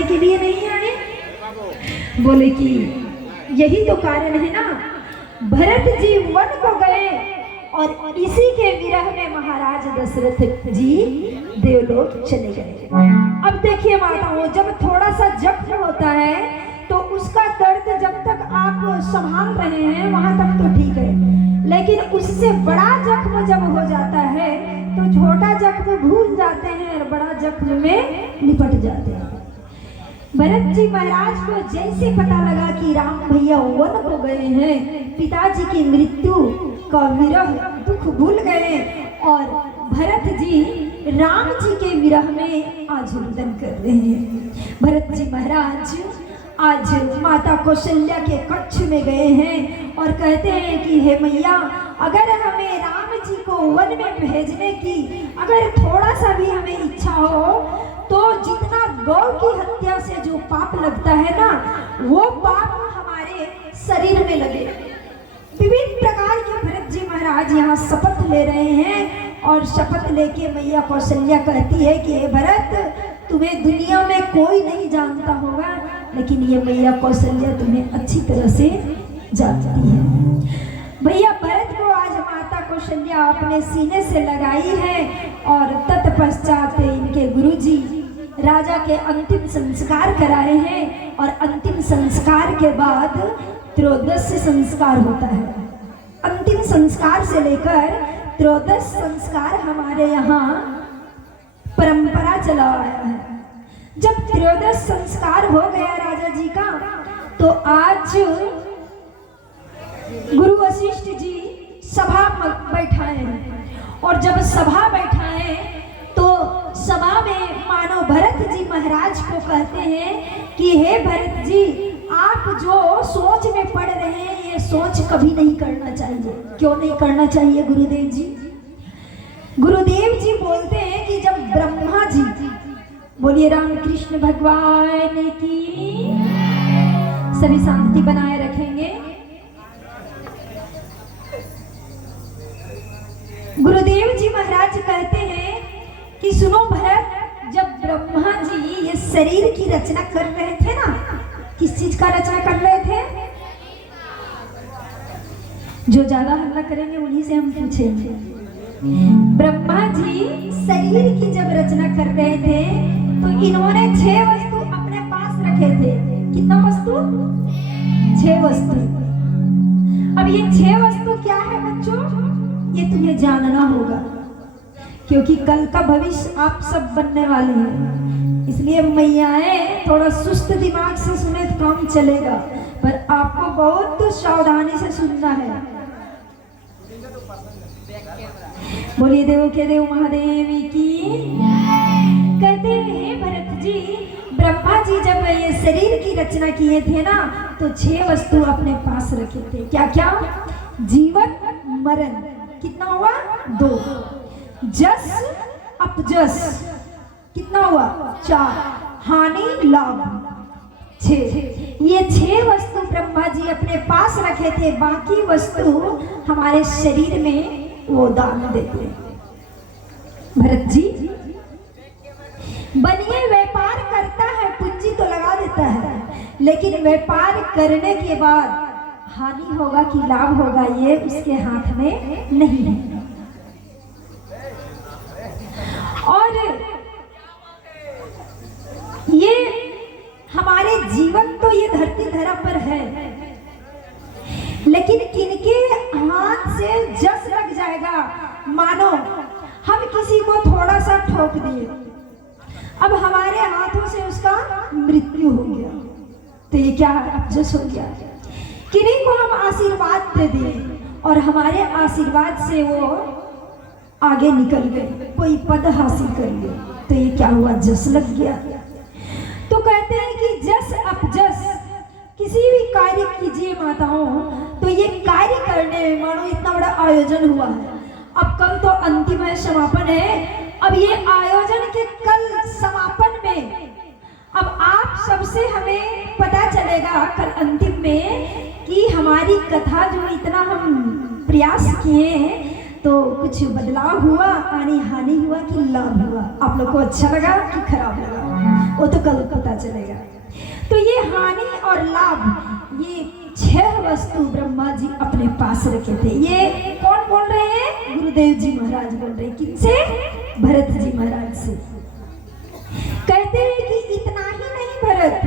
खाने के लिए नहीं आए? बोले कि यही तो कारण है ना, भरत जी वन को गए और इसी के विरह में महाराज दशरथ जी देवलोक चले गए। अब देखिए माताओं, जब थोड़ा सा जख्म होता है तो उसका दर्द जब तक आप संभाल रहे हैं वहां तक तो ठीक है, लेकिन उससे बड़ा जख्म जब हो जाता है तो छोटा जख्म भूल जाते हैं और बड़ा जख्म में निपट जाते हैं। भरत जी महाराज को जैसे पता लगा कि राम भैया वन को गए हैं, पिताजी की मृत्यु का विरह दुख भूल गए और भरत जी राम जी के विरह में आज रुदन कर रहे हैं। भरत जी महाराज आज माता कौशल्या के कक्ष में गए हैं और कहते हैं कि हे मैया, अगर हमें राम जी को वन में भेजने की अगर थोड़ा सा भी हमें इच्छा हो तो जितना गौ की हत्या से जो पाप लगता है ना, वो पाप हमारे शरीर में लगे। विभिन्न प्रकार के भरत जी महाराज यहाँ शपथ ले रहे हैं और शपथ लेके मैया कौशल्या कहती है कि हे भरत, तुम्हें दुनिया में कोई नहीं जानता होगा, लेकिन ये मैया कौशल्या तुम्हें अच्छी तरह से जानती है। भैया भरत को आज माता कौशल्या अपने सीने से लगाई है और तत्पश्चात इनके गुरुजी राजा के अंतिम संस्कार कराए हैं और अंतिम संस्कार के बाद त्रयोदश संस्कार होता है। अंतिम संस्कार से लेकर त्रयोदश संस्कार हमारे यहाँ परंपरा चला आया है। जब त्रयोदश संस्कार हो गया राजा जी का, तो आज गुरु वशिष्ठ जी सभा बैठाए हैं और जब सभा बैठाए तो सभा में मानो भरत जी महाराज को कहते हैं कि हे भरत जी, आप जो सोच में पड़ रहे हैं ये सोच कभी नहीं करना चाहिए। क्यों नहीं करना चाहिए गुरुदेव जी? गुरुदेव जी बोलते हैं कि जब ब्रह्मा जी, बोलिए रामकृष्ण भगवान की, सभी शांति बनाए रखेंगे। गुरुदेव जी महाराज कहते हैं कि सुनो भरत, जब ब्रह्मा जी ये शरीर की रचना कर रहे थे ना, किस चीज का रचना कर रहे थे? जो ज्यादा हल्ला करेंगे उन्हीं से हम पूछेंगे। ब्रह्मा जी शरीर की जब रचना कर रहे थे तो इन्होंने 6 वस्तु अपने पास रखे थे। कितना वस्तु? 6 वस्तु। अब ये 6 वस्तु क्या है बच्चों? ये तुम्हें जानना होगा, क्योंकि कल का भविष्य आप सब बनने वाले हैं। इसलिए मैयाएं थोड़ा सुस्त दिमाग से सुने तो काम चलेगा, पर आपको बहुत सावधानी से सुनना है। बोलिए देव के देव महादेव की। कहते हैं भरत जी, ब्रह्मा जी जब ये शरीर की रचना किए थे ना, तो 6 वस्तु अपने पास रखे थे। क्या क्या? जीवन मरण, कितना हुआ? 2। जस अपजस, कितना हुआ? 4। हानि लाभ, 6। ये 6 वस्तु ब्रह्मा जी अपने पास रखे थे, बाकी वस्तु हमारे शरीर में वो दान देते। भरत जी बनिए व्यापार करता है, पूंजी तो लगा देता है, लेकिन व्यापार करने के बाद हानि होगा कि लाभ होगा ये उसके हाथ में नहीं है। और ये हमारे जीवन तो ये धरती धरा पर है, लेकिन किनके हाथ से जस लग जाएगा। मानो हम किसी को थोड़ा सा ठोक दिए, अब हमारे हाथों से उसका मृत्यु हो गया, तो ये क्या अपजस हो गया। किन्हीं को हम आशीर्वाद दे दिए और हमारे आशीर्वाद से वो आगे निकल गए, कोई पद हासिल कर लिए, तो ये क्या हुआ? जस लग गया। तो कहते हैं कि जस अपजस, किसी भी कार्य कीजिए माताओं, तो ये कार्य करने में मानो इतना बड़ा आयोजन हुआ है, अब कल तो अंतिम है, समापन है। अब ये आयोजन के कल समापन में अब आप सबसे हमें पता चलेगा कल अंतिम में कि हमारी कथा जो इतना हम प्रयास किए हैं तो कुछ बदलाव हुआ, हानि हुआ कि लाभ हुआ। आप लोग को अच्छा लगा कि खराब लगा? वो तो कल पता चलेगा। तो ये हानि और लाभ, ये 6 वस्तु ब्रह्मा जी अपने पास रखे थे। ये कौन बोल रहे हैं? गुरुदेव जी महाराज बोल रहे हैं। किनसे? भरत जी महाराज से। कहते हैं कि इतना ही नहीं भरत,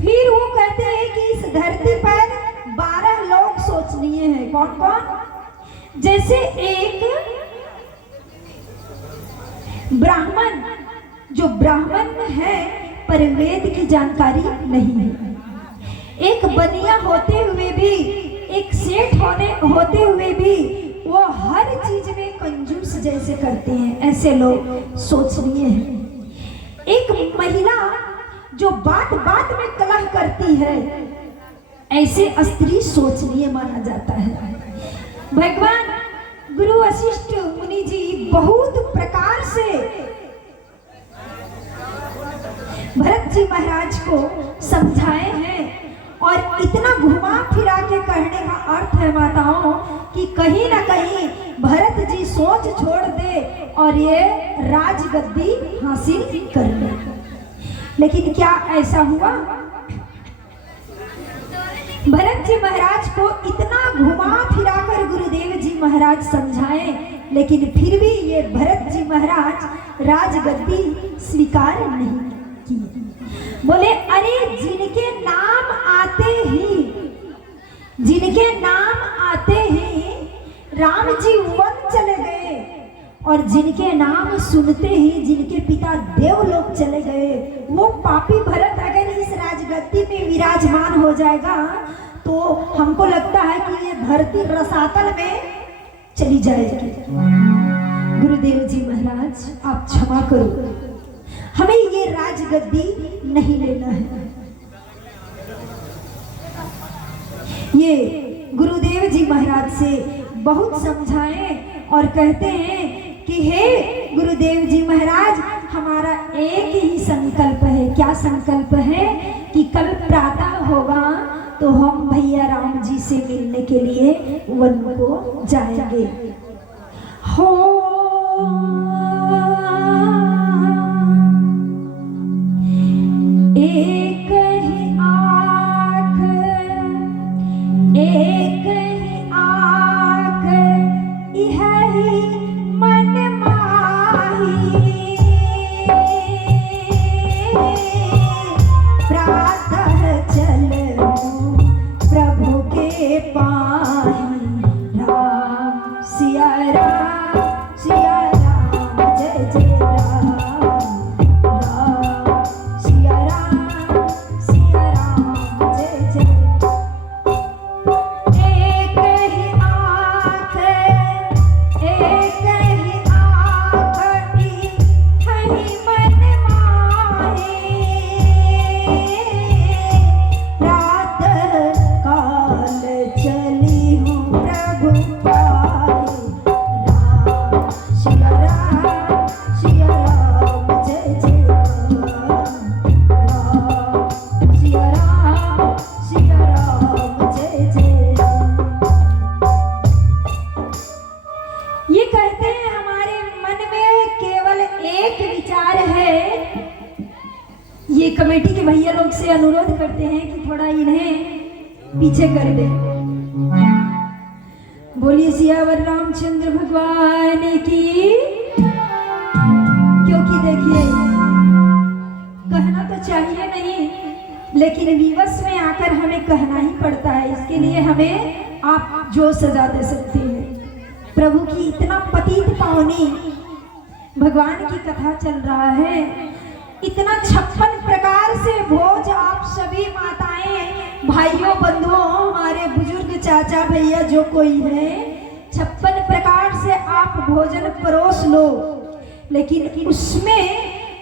फिर वो कहते हैं कि इस धरती पर 12 लोग सोचनीय हैं। कौन कौन? जैसे एक ब्राह्मण, जो ब्राह्मण है पर वेद की जानकारी नहीं है, एक बनिया होते हुए भी, एक सेठ होते हुए भी वो हर चीज में कंजूस जैसे करते हैं, ऐसे लोग सोचनीय हैं। एक महिला जो बात बात में कलह करती है, ऐसे स्त्री सोचनीय माना जाता है। भगवान गुरु वशिष्ठ मुनि जी बहुत प्रकार से भरत जी महाराज को समझाए हैं, और इतना घुमा फिरा के कहने का अर्थ है माताओं कि कहीं ना कहीं भरत जी सोच छोड़ दे और ये राजगद्दी हासिल कर ले। लेकिन क्या ऐसा हुआ? भरत जी महाराज को इतना घुमा फिरा कर गुरुदेव जी महाराज समझाए, लेकिन फिर भी ये भरत जी महाराज राजगद्दी स्वीकार नहीं की। बोले अरे जिनके नाम आते ही राम जी वन चले गए, और जिनके नाम सुनते ही जिनके पिता देवलोक चले गए, वो पापी भरत अगर इस राजगद्दी में विराजमान हो जाएगा तो हमको लगता है कि ये धरती रसातल में चली जाएगी। गुरुदेव जी महाराज आप क्षमा करो, हमें ये राजगद्दी नहीं लेना है। ये गुरुदेव जी महाराज से बहुत समझाए और कहते हैं कि हे गुरुदेव जी महाराज, हमारा एक ही संकल्प है। क्या संकल्प है? कि कल प्रातः होगा तो हम भैया राम जी से मिलने के लिए वन को जाएंगे। हो एक ही आँख, एक ही आँख, यह ही मन माही, प्रातः चलूं प्रभु के पाही, राम सिया राम, सिया राम जय जय राम, राम सिया राम, सिया राम जय जय। एक ही आँख, एक ही आँख, यही मन माही, प्रातः काल चली हूँ प्रभु पाई, राम सिया राम, सिया राम जय जय राम, सिया राम, सिया राम जय जय राम। ये कहते हैं हमारे मन में केवल एक विचार है। ये कमेटी के भैया लोग से अनुरोध करते हैं कि थोड़ा इन्हें पीछे कर दे। बोलिए सियावर रामचंद्र भगवान की। क्योंकि देखिए कहना तो चाहिए नहीं, लेकिन विवश में आकर हमें कहना ही पड़ता है। इसके लिए हमें आप जो सजा दे सकते हैं। प्रभु की इतना पतित पावनी भगवान की कथा चल रहा है, इतना 56 प्रकार से भोज आप सभी माताएं, भाइयों, बंधुओं, हमारे बुजुर्ग चाचा भैया जो कोई है, 56 प्रकार से आप भोजन परोस लो, लेकिन उसमें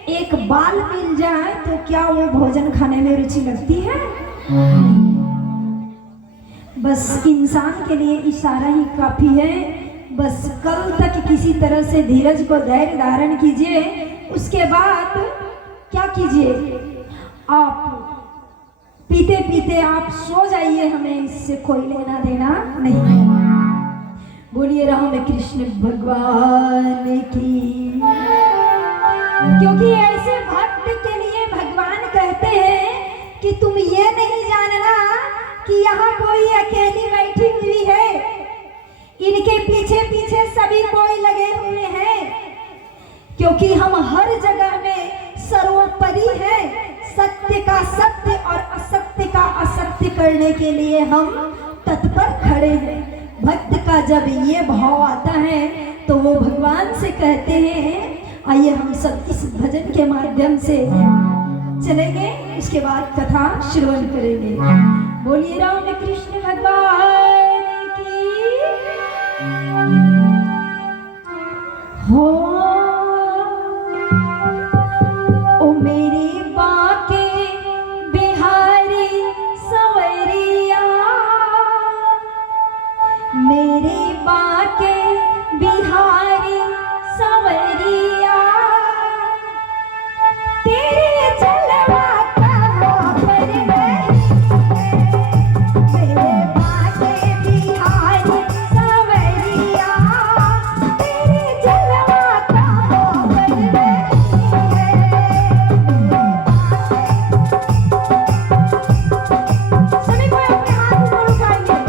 एक बाल मिल जाए तो क्या वो भोजन खाने में रुचि लगती है? बस इंसान के लिए इशारा ही काफी है। बस कल तक किसी तरह से धीरज को धैर्य धारण कीजिए, उसके बाद क्या कीजिए, आप पीते पीते आप सो जाइए, हमें इससे कोई लेना देना नहीं। बोलिए राम कृष्ण भगवान की। क्योंकि ऐसे भक्त के लिए कि तुम ये नहीं जानना कि यहाँ कोई अकेली बैठी हुई है, इनके पीछे पीछे सभी कोई लगे हुए हैं, क्योंकि हम हर जगह में सर्वोपरि है। सत्य का सत्य और असत्य का असत्य करने के लिए हम तत्पर खड़े हैं। भक्त का जब ये भाव आता है तो वो भगवान से कहते हैं, आइए हम सब इस भजन के माध्यम से चलेंगे, उसके बाद कथा श्रवण करेंगे। बोलिए राम कृष्ण भगवान की हो। ओ मेरे बाके बिहारी सवरिया, मेरे बाके बिहारी सवरिया, तेरे जलवा कहाँ पर नहीं है। मेरे बाके बिहारी सवरिया, तेरे जलवा कहाँ पर नहीं है। सभी कोई अपने हाथ ऊपर उठाइए।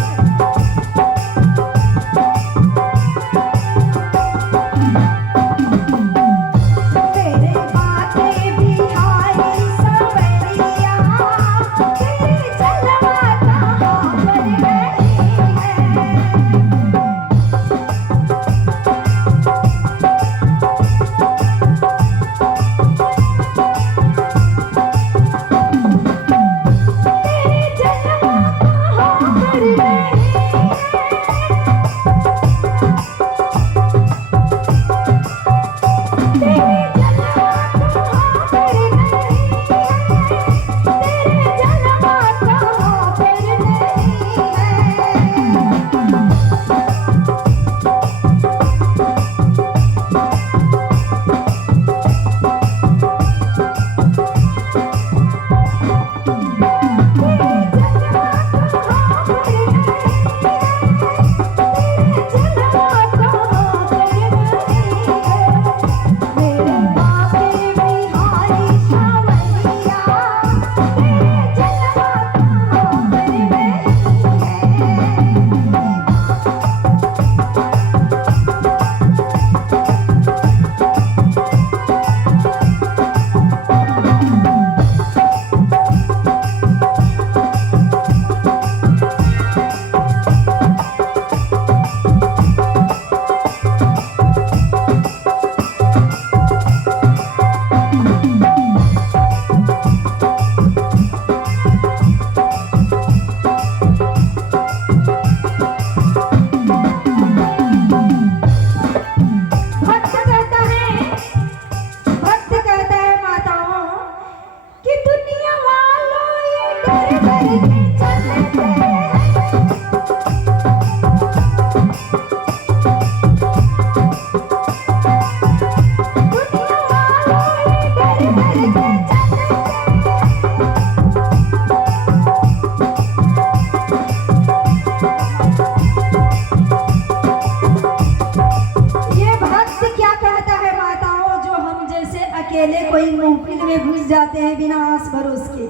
अकेले कोई महफिल में घुस जाते हैं बिना आस भरोस के।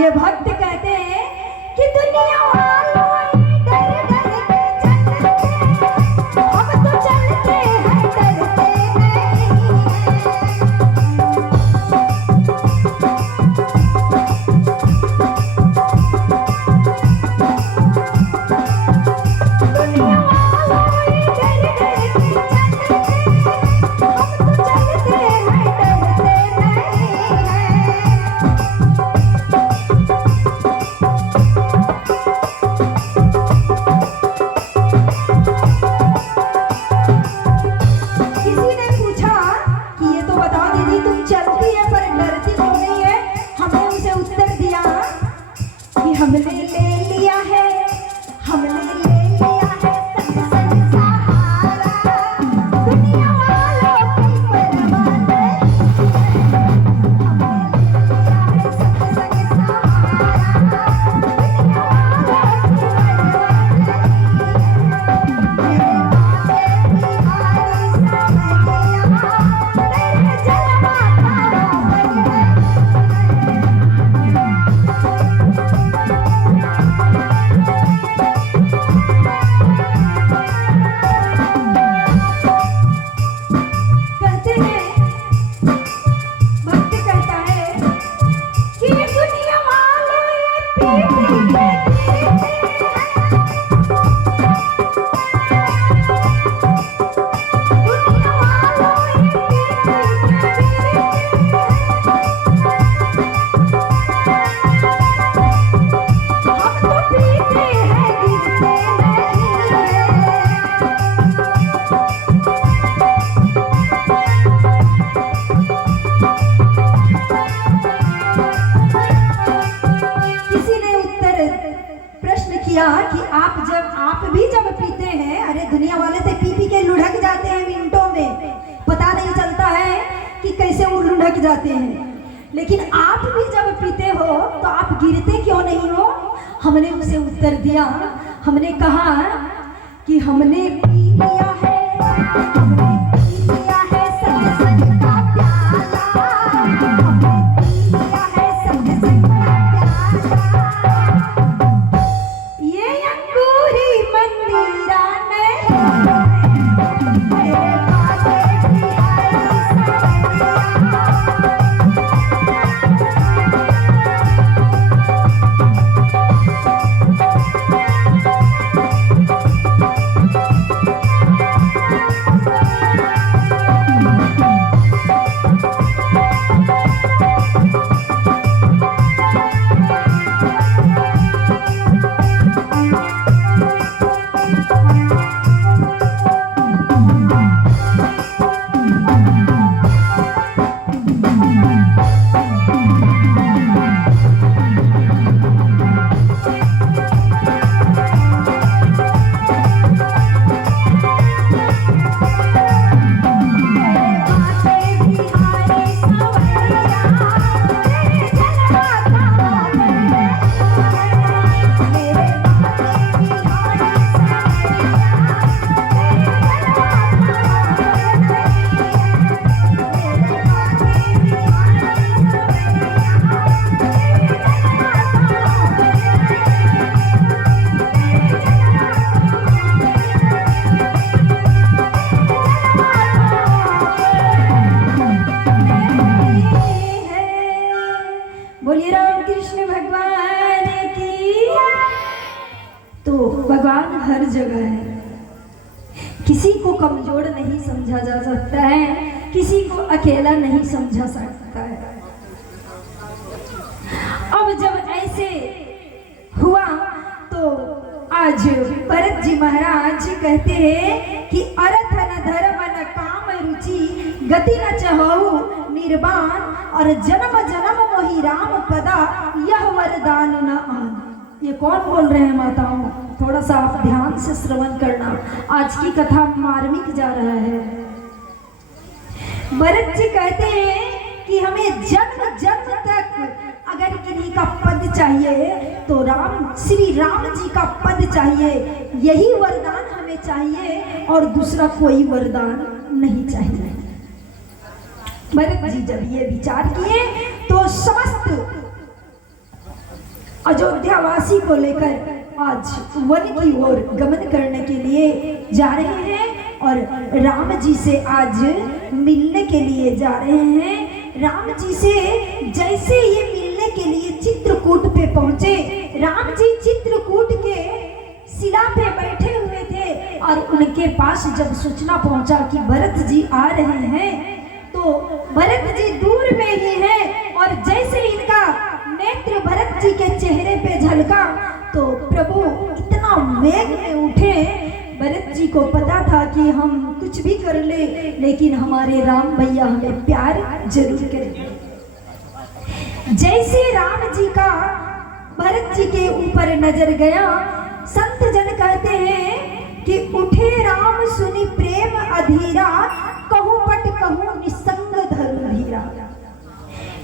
ये भक्त कहते हैं कि दुनिया वालों डर डर के चलते हैं, हम तो चलते हैं डरते हमने ले लिया है, हमने ले लिया है संग सहारा, दुनिया वालों की परवाह नहीं है। हमने ले लिया है संग सहारा, दुनिया वालों की परवाह नहीं है। मेरे बाके बिहारी सवरिया, तेरे जलवा कहाँ पर नहीं है। किया कि आप भी जब पीते हैं, अरे दुनिया वाले तो पी पी के लुढ़क जाते हैं मिनटों में, पता नहीं चलता है कि कैसे वो लुढ़क जाते हैं, लेकिन आप भी जब पीते हो तो आप गिरते क्यों नहीं हो? हमने उसे उत्तर दिया, हमने कहा कि हमने पी लिया है, हमने पी लिया है सत्संग का प्याला, हमने पी लिया है सत्संग का प्याला, ये अंगूरी मंदिरा में मेरे बाटे की हरी सवरिया। बोलिए राम कृष्ण भगवान की। तो भगवान हर जगह है, किसी को कमजोर नहीं समझा जा सकता है, किसी को अकेला नहीं समझा सकता है। अब जब ऐसे हुआ तो आज भरत जी महाराज कहते हैं कि अर्थ न धर्म न काम रुचि गति न चहु निर्वाण और जन्म जन्म मोहि राम पदा यह वरदान न आन। ये कौन बोल रहे हैं माताओं? थोड़ा सा आप ध्यान से श्रवण करना, आज की कथा मार्मिक जा रहा है। भरत जी कहते हैं कि हमें जन्म जन्म तक अगर किन्हीं का पद चाहिए तो श्री राम जी का पद चाहिए, यही वरदान हमें चाहिए और दूसरा कोई वरदान नहीं चाहिए। भरत जी जब ये विचार किए तो समस्त अयोध्यावासी को लेकर आज वन की ओर गमन करने के लिए जा रहे हैं और राम जी से आज मिलने के लिए जा रहे हैं। राम जी से जैसे ये मिलने के लिए चित्रकूट पे पहुंचे, राम जी चित्रकूट के शिला पे बैठे हुए थे और उनके पास जब सूचना पहुंचा कि भरत जी आ रहे हैं तो भरत जी दूर में ही हैं और जैसे इनका नेत्र भरत जी के चेहरे पे झलका तो प्रभु इतना वेग में उठे। भरत जी को पता था कि हम कुछ भी कर ले लेकिन हमारे राम भैया हमें प्यार जरूर करेंगे। जैसे राम जी का भरत जी के ऊपर नजर गया, संत जन कहते हैं कि उठे राम सुनी प्रेम अधीरा कहूं पट कहूं निसंग धरु धीरा।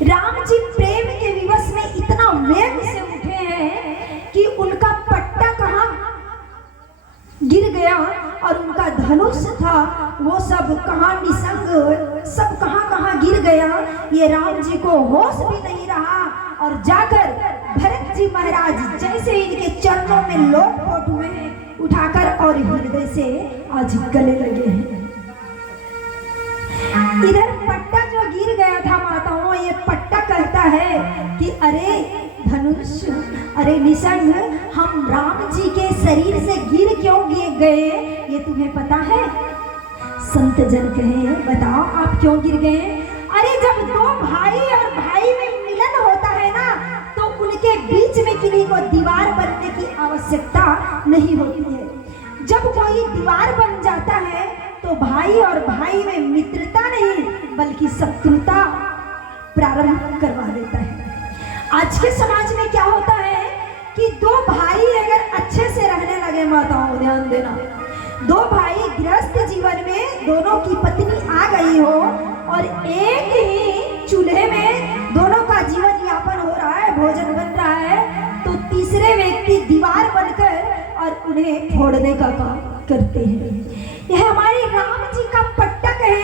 राम जी प्रेम के विवश में इतना वेग से उठे हैं कि उनका पट्टा कहाँ गिर गया और उनका धनुष था वो सब कहाँ निसंग, सब कहाँ गिर गया, ये राम जी को होश भी नहीं रहा। और जाकर भरत जी महाराज जैसे इनके चरणों में लोट पोट हुए हैं, उठाकर और हृदय से आज गले लगे हैं। इधर पट्टा जो गिर गया था माताओं, ये पट्टा कहता है कि अरे धनुष, अरे निसंग, हम राम जी के शरीर से गिर क्यों गए ये तुम्हें पता है? संत जन कहे बताओ आप क्यों गिर गए? अरे जब दो भाई और भाई में मिलन होता है ना तो उनके बीच में किसी को दीवार बनने की आवश्यकता नहीं होती है। जब कोई दीवार बन जाता है तो भाई और भाई में मित्रता नहीं बल्कि शत्रुता प्रारंभ करवा देता है। आज के समाज में क्या होता है कि दो भाई अगर अच्छे से रहने लगे, माताओं ध्यान देना, दो भाई गृहस्थ जीवन में दोनों की पत्नी आ गई हो और एक ही चूल्हे में दोनों का जीवन यापन हो रहा है, भोजन बन रहा है, तो तीसरे व्यक्ति दीवार बनकर और उन्हें फोड़ने का काम करते हैं। यह हमारे राम जी का पट्टक है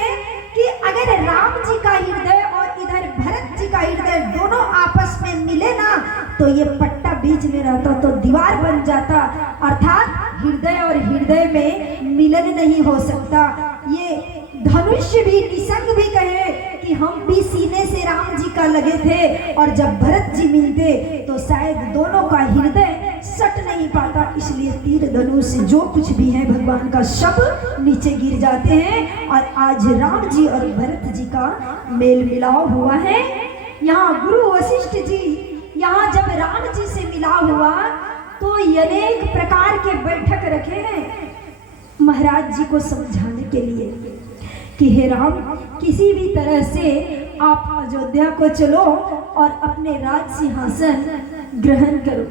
कि अगर राम जी का हृदय और इधर भरत जी का हृदय दोनों आपस में मिले ना, तो ये पट्टा बीच में रहता तो दीवार बन जाता, अर्थात हृदय और हृदय में मिलन नहीं हो सकता। ये धनुष भी निसंग भी कहे कि हम भी सीने से राम जी का लगे थे और जब भरत जी मिलते तो शायद दोनों का हृदय सट नहीं पाता, इसलिए तीर धनुष जो कुछ भी है भगवान का सब नीचे गिर जाते हैं। और आज राम जी और भरत जी का मेल मिलाव हुआ है। यहाँ गुरु वशिष्ठ जी यहाँ जब राम जी से मिलाव हुआ तो अनेक प्रकार के बैठक रखे हैं महाराज जी को समझाने के लिए कि हे राम, किसी भी तरह से आप अयोध्या को चलो और अपने राज सिंहासन ग्रहण करो।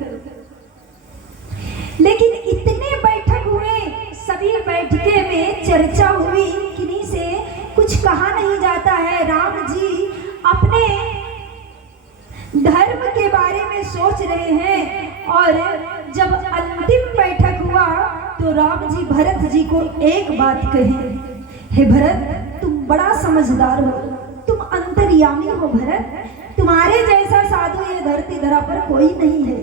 लेकिन इतने बैठक हुए, सभी बैठके में चर्चा हुई, किन्हीं से कुछ कहा नहीं जाता है। राम जी अपने धर्म के बारे में सोच रहे हैं और जब अंतिम बैठक हुआ तो राम जी भरत जी को एक बात कहे, हे भरत, तुम बड़ा समझदार हो, तुम अंतर्यामी हो भरत, तुम्हारे जैसा साधु ये धरती धरा पर कोई नहीं है।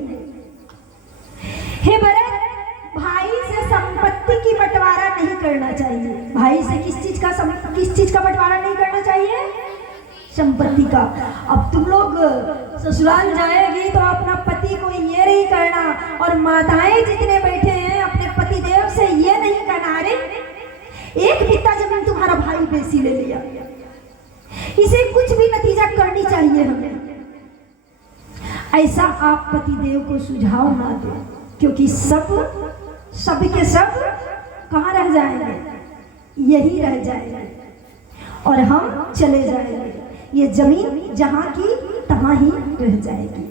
हे भरत, भाई से संपत्ति की बंटवारा नहीं करना चाहिए। भाई से किस चीज का बंटवारा नहीं करना चाहिए? संपत्ति का। अब तुम लोग ससुराल जाएगी तो अपना पति को ये नहीं करना, और माताएं जितने बैठे हैं अपने पति देव से ये नहीं कहना, अरे एक बित्ता जमीन तुम्हारा भाई बेसी ले लिया, इसे कुछ भी नतीजा करनी चाहिए हमें। ऐसा आप पति देव को सुझाव ना दो, क्योंकि सब के सब कहाँ रह जाएंगे? यही रह जाएंगे और हम चले जाएंगे। ये जमीन जहां की तहां ही रह जाएगी।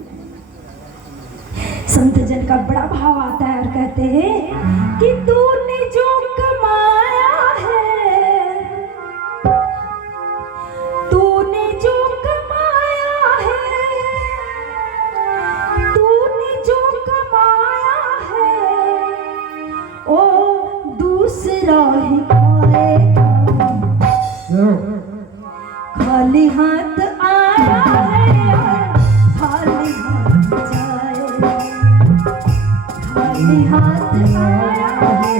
संत जन का बड़ा भाव आता है और कहते हैं कि तूने जो कमाया है, तूने जो कमाया है, तूने जो कमाया है, ओ दूसरा ही खाएगा। खाली हाथ आया है और खाली हाथ जाएगा, खाली हाथ आया है।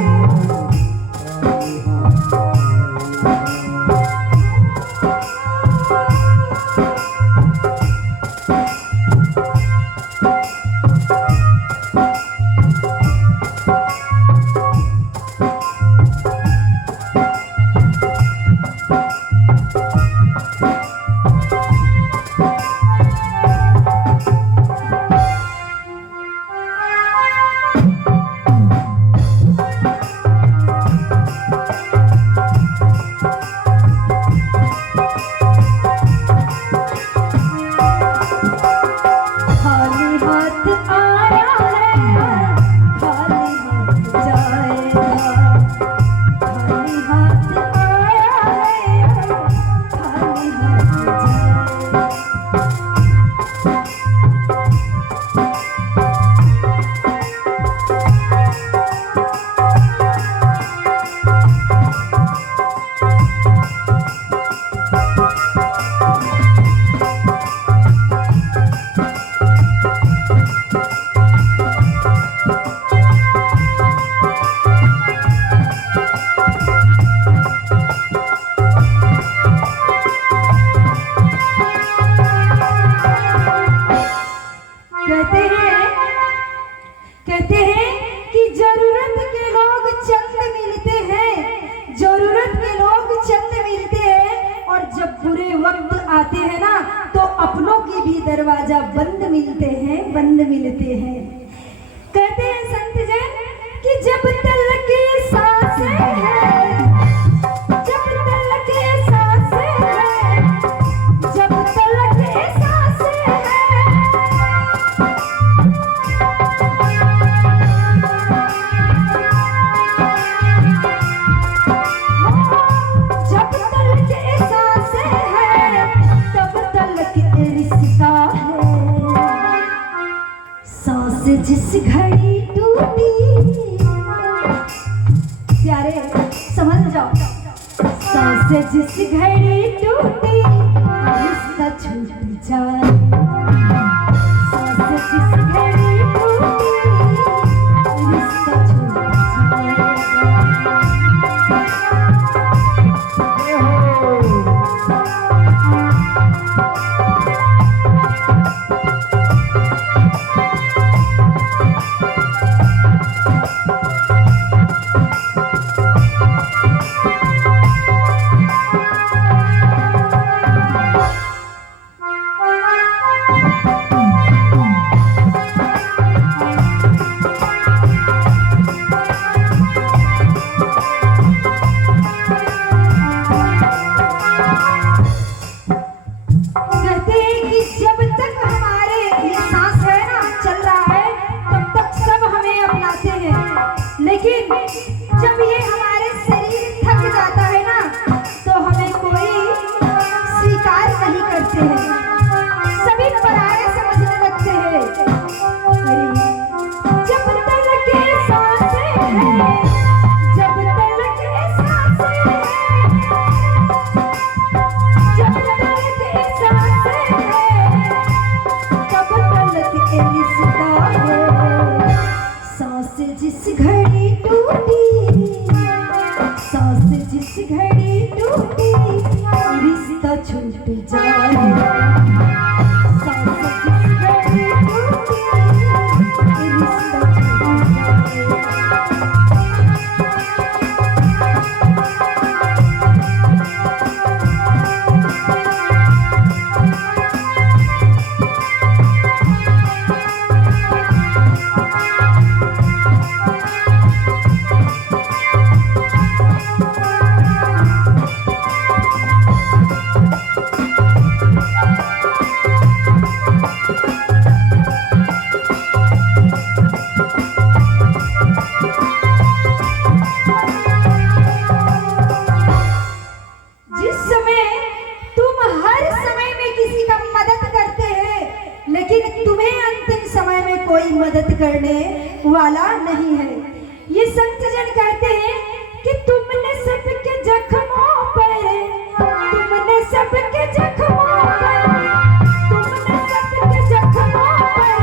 दरवाजा बंद मिलते हैं। कहते हैं संत जन कि जब तल की सांसें हैं, जब तल की सांसें हैं, जब तल की सांसें हैं, सांस जिस घड़ी टूटी, प्यारे समझ जाओ, सांस जिस घड़ी टूटी रिश्ता छूट जाए, सांस जिस घड़ी टूटी रिश्ता छूट जाए। जब ये हमारे शरीर थक जाता है ना, तो हमें कोई स्वीकार नहीं करते हैं, सभी पराये समझने लगते हैं। जब तक के सांसें हैं, जब तक के सांसें हैं, जब तक के सांसें हैं, तब तक के रिश्ता हो। सांस जिस घड़ी टूटी, सांस जिस घड़ी टूटी रिश्ता छूट जाए, सांस जिस घड़ी टूटी रिश्ता छूट जाए। कोई मदद करने वाला नहीं है। ये संत जन कहते हैं कि तुमने सबके जख्मों पर, तुमने सबके जख्मों पर, तुमने सबके जख्मों पर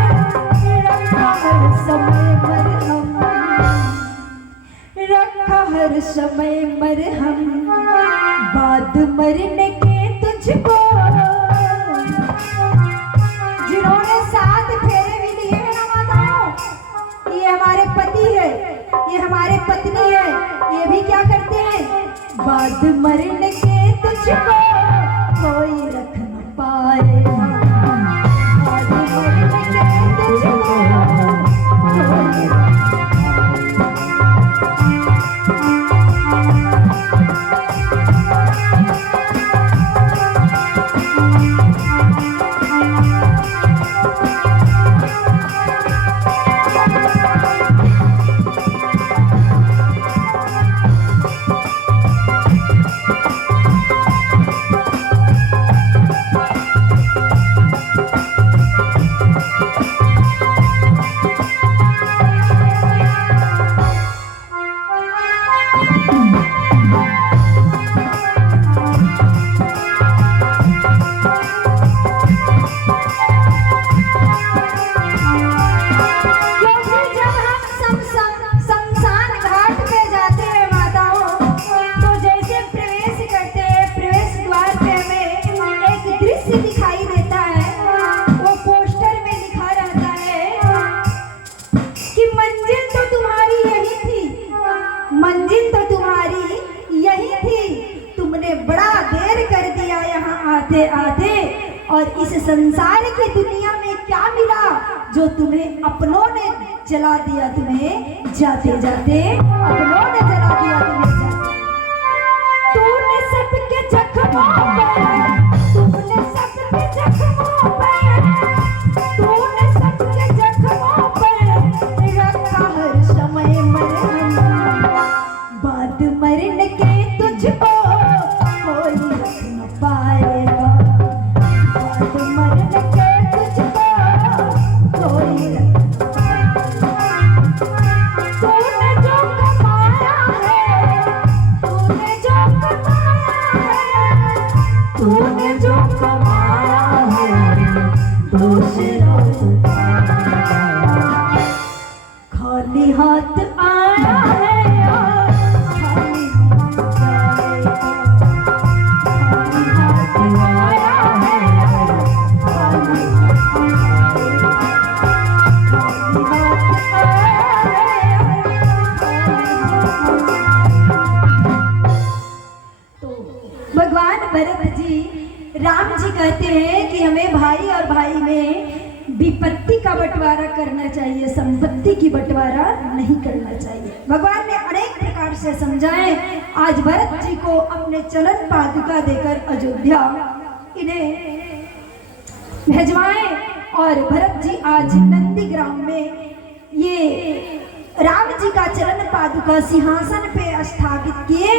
रखा हर समय मरहम, रखा हर समय मरहम, बाद मरने के तुझको। जिन्होंने साथ फेरे भी लिए हैं ना माताओं, ये हमारे पति है, ये हमारे पत्नी है, ये भी क्या करते हैं, बाद मरने के तुझको कोई रख न पाएगा, बाद मरने के तुझको कोई रख आते और इस संसार की दुनिया में क्या मिला जो तुम्हें अपनों ने जला दिया, तुम्हें जाते जाते अपनों ने जला दिया, तुम्हें जाते। तूने सबके जख्मों पर, तूने सबके जख्मों पर, तूने सबके जख्मों पर रखा हर समय मरहम, बाद मरने के तुझको कोई रख न पाएगा, बाद मरने के तुझको कोई रख न पाएगा। बंटवारा करना चाहिए, संपत्ति की बंटवारा नहीं करना चाहिए। भगवान ने अनेक प्रकार से समझाए। आज भरत जी को अपने चरण पादुका देकर अयोध्या इन्हें भेजवाए और भरत जी आज नंदीग्राम में ये राम जी का चरण पादुका सिंहासन पे स्थापित किए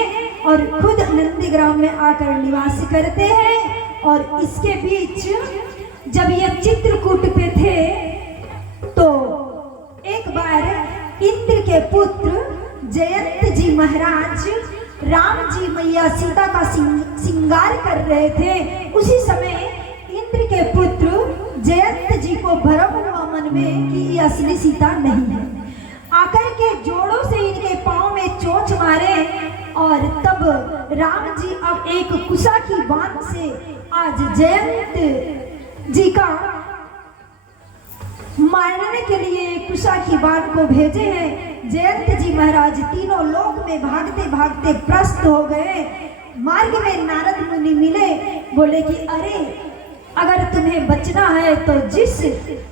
और खुद नंदीग्राम में आकर निवास करते हैं। और इसके बीच जब ये चित्रकूट पे थे तो एक बार इंद्र के पुत्र जयंत जी महाराज राम जी मैया सीता का श्रृंगार कर रहे थे। उसी समय इंद्र के पुत्र जयंत जी को भ्रम हुआ मन में कि ये असली सीता नहीं है। आकर के जोड़ों से इनके पांव में चोंच मारे और तब राम जी अब एक कुशा की बाण से आज जयंत जी का मारने के लिए कुशा की बाण को भेजे हैं। जयंत जी महाराज तीनों लोक में भागते भागते प्रस्त हो गए। मार्ग में नारद मुनि मिले, बोले कि अरे अगर तुम्हें बचना है तो जिस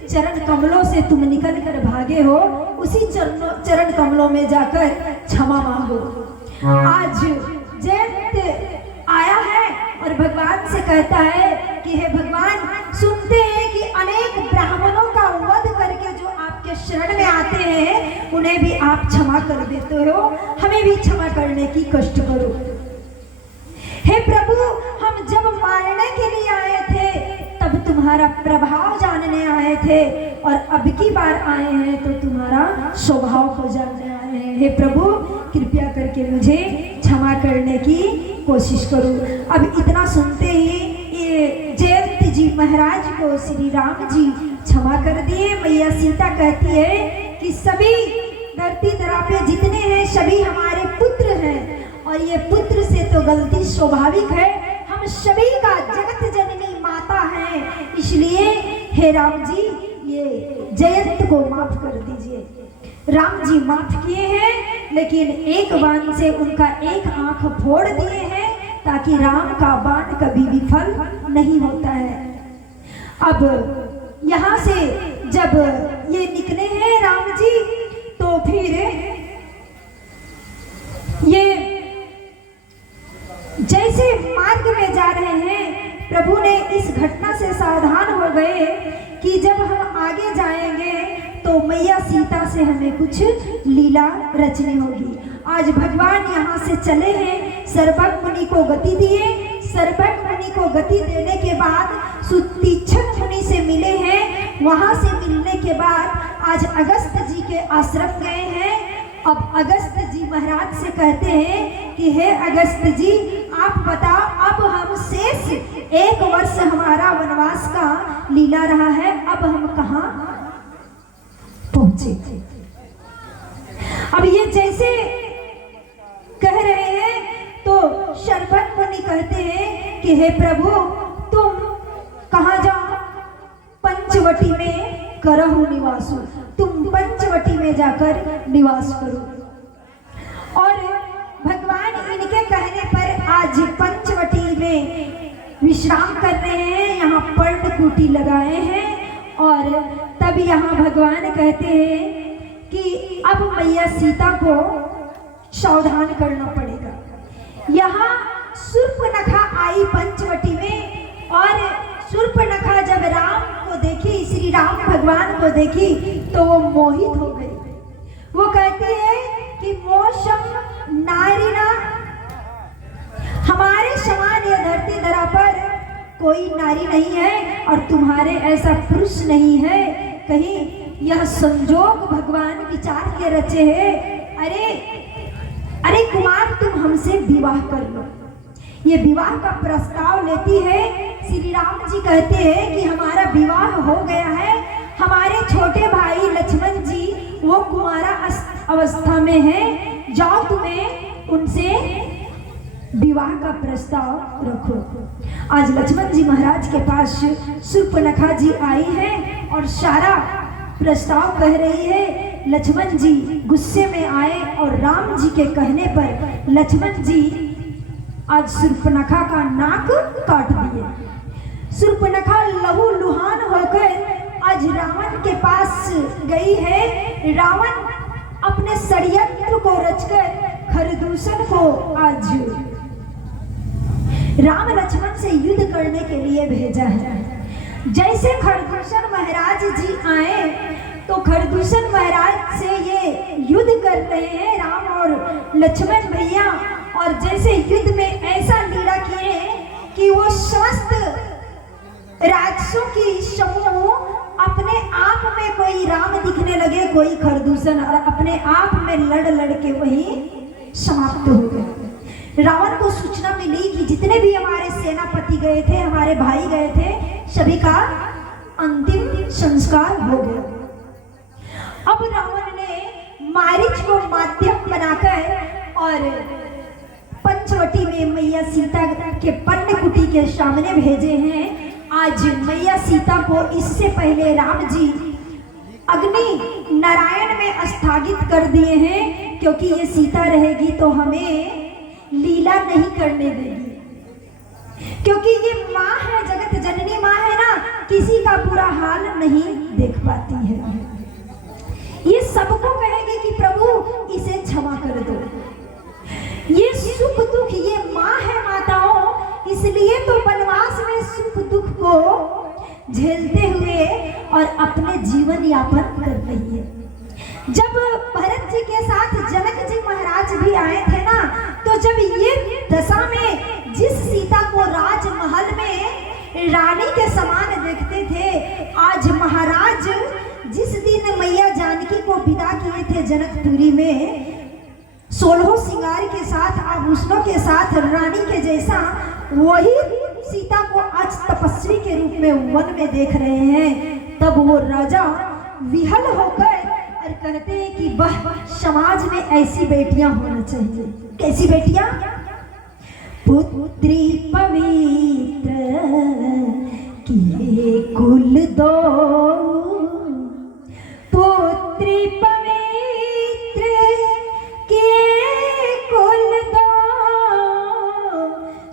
चरण कमलों से तुम निकल कर भागे हो उसी चरण कमलों में जाकर क्षमा मांगो। आज जयंत आया है और भगवान से कहता है कि हे भगवान, सुनते हैं कि अनेक ब्राह्मणों का वध करके जो आपके शरण में आते हैं उन्हें भी आप क्षमा कर देते हो, हमें भी क्षमा करने की कष्ट करो। हे प्रभु, हम जब मारने के लिए आए थे तब तुम्हारा प्रभाव जानने आए थे और अब की बार आए हैं तो तुम्हारा स्वभाव को जानने आए हैं। हे प्रभु, कृपया करके मुझे क्षमा करने की कोशिश करो। अब इतना सुनते ही ये जयंत जी महाराज को श्री राम जी क्षमा कर दिए। मैया सीता कहती है कि सभी धरती धरा पे जितने हैं सभी हमारे पुत्र हैं और ये पुत्र से तो गलती स्वाभाविक है, हम सभी का जगत जननी माता है, इसलिए हे राम जी ये जयंत को माफ कर दीजिए। राम जी माफ किए हैं, लेकिन एक बाण से उनका एक आंख फोड़ दिए हैं ताकि राम का बाण कभी विफल नहीं होता है। अब यहाँ से जब ये निकले हैं राम जी तो फिर ये जैसे मार्ग में जा रहे हैं प्रभु ने इस घटना से सावधान हो गए कि जब हम आगे जाएंगे तो मैया सीता से हमें कुछ लीला रचनी होगी। आज भगवान यहाँ से चले हैं, सर्वज्ञ मुनि को गति दिए। सर्वज्ञ मुनि को गति देने के बाद सुतीक्षण मुनि से मिले हैं। वहाँ से मिलने के बाद आज अगस्त जी के आश्रम गए हैं। अब अगस्त जी महाराज से कहते हैं कि हे अगस्त जी, आप बताओ अब हम शेष 1 वर्ष हमारा वनवास का लीला रहा है, अब हम कहाँ पहुंचे। अब ये जैसे कह रहे हैं तो सर्वज्ञ मुनि कहते हैं कि हे प्रभु, तुम कहाँ जाओ? पंचवटी में करहु निवासु, तुम पंचवटी में जाकर निवास करो। और भगवान इनके कहने पर आज पंचवटी में विश्राम कर रहे हैं, यहाँ पर्णकुटी लगाए हैं। और तब यहाँ भगवान कहते हैं कि अब मैया सीता को सावधान करना पड़ेगा। यहाँ शूर्पणखा आई पंचवटी में और शूर्पणखा जब राम को देखी, श्री राम भगवान को देखी तो वो मोहित हो गई। वो कहती है कि मोशम नारीना, हमारे समान ये धरती धरा पर कोई नारी नहीं है और तुम्हारे ऐसा पुरुष नहीं है, कहीं यह संजोग भगवान विचार के रचे हैं। अरे कुमार, तुम हमसे विवाह कर लो। ये विवाह का प्रस्ताव लेती है। श्री राम जी कहते हैं कि हमारा विवाह हो गया है, हमारे छोटे भाई लक्ष्मण जी वो कुमारा अवस्था में है, जाओ तुम्हें उनसे विवाह का प्रस्ताव रखो। आज लक्ष्मण जी महाराज के पास शूर्पणखा जी आई है और सारा प्रस्ताव कह रही है। लक्ष्मण जी गुस्से में आए और राम जी के कहने पर लक्ष्मण जी आज शूर्पणखा का नाक काट दिए। शूर्पणखा लहू लुहान होकर आज रावण के पास गई है। रावण अपने षड्यंत्र को रचकर खरदूषण को आज राम लक्ष्मण से युद्ध करने के लिए भेजा है। जैसे खरदूषण महाराज जी आए तो खरदूषण महाराज से ये युद्ध कर रहे हैं राम और लक्ष्मण भैया। और जैसे युद्ध में ऐसा लीला किए कि वो समस्त राक्षसों की समूह अपने आप में, कोई राम दिखने लगे, कोई खरदूषण, और अपने आप में लड़ लड़ के वही समाप्त हो गए। रावण को सूचना मिली कि जितने भी हमारे सेनापति गए थे, हमारे भाई गए थे, सभी का अंतिम संस्कार हो गया। अब रावण ने मारीच को माध्यम बनाकर और पंचवटी में मैया सीता के पन्न कुटी के सामने भेजे हैं। आज मैया सीता को इससे पहले राम जी अग्नि नारायण में स्थगित कर दिए हैं, क्योंकि ये सीता रहेगी तो हमें लीला नहीं करने देगी, क्योंकि ये माँ है, जगत जननी माँ है ना, किसी का बुरा हाल नहीं देख पाती है। ये सबको कहेगी कि प्रभु इसे क्षमा कर दो। ये सुख दुख, ये माँ है माताओं, इसलिए तो वनवास में सुख दुख को झेलते हुए और अपने जीवन यापन कर रही है। जब भरत जी के साथ जनक जी महाराज भी आए थे ना, तो जब ये दशा में जिस सीता को राजमहल में रानी के समान देखते थे, आज महाराज जिस दिन मैया जानकी को विदा किए थे जनकपुरी में 16 श्रृंगार के साथ, आभूषणों के साथ, रानी के जैसा, वही सीता को आज तपस्वी के रूप में वन में देख रहे हैं। तब वो राजा विहल होकर और कहते हैं कि वह समाज में ऐसी बेटियां होना चाहिए। कैसी बेटियां? पुत्री पवित्र किए कुल दो, पुत्री पवित्र किए कुल दो,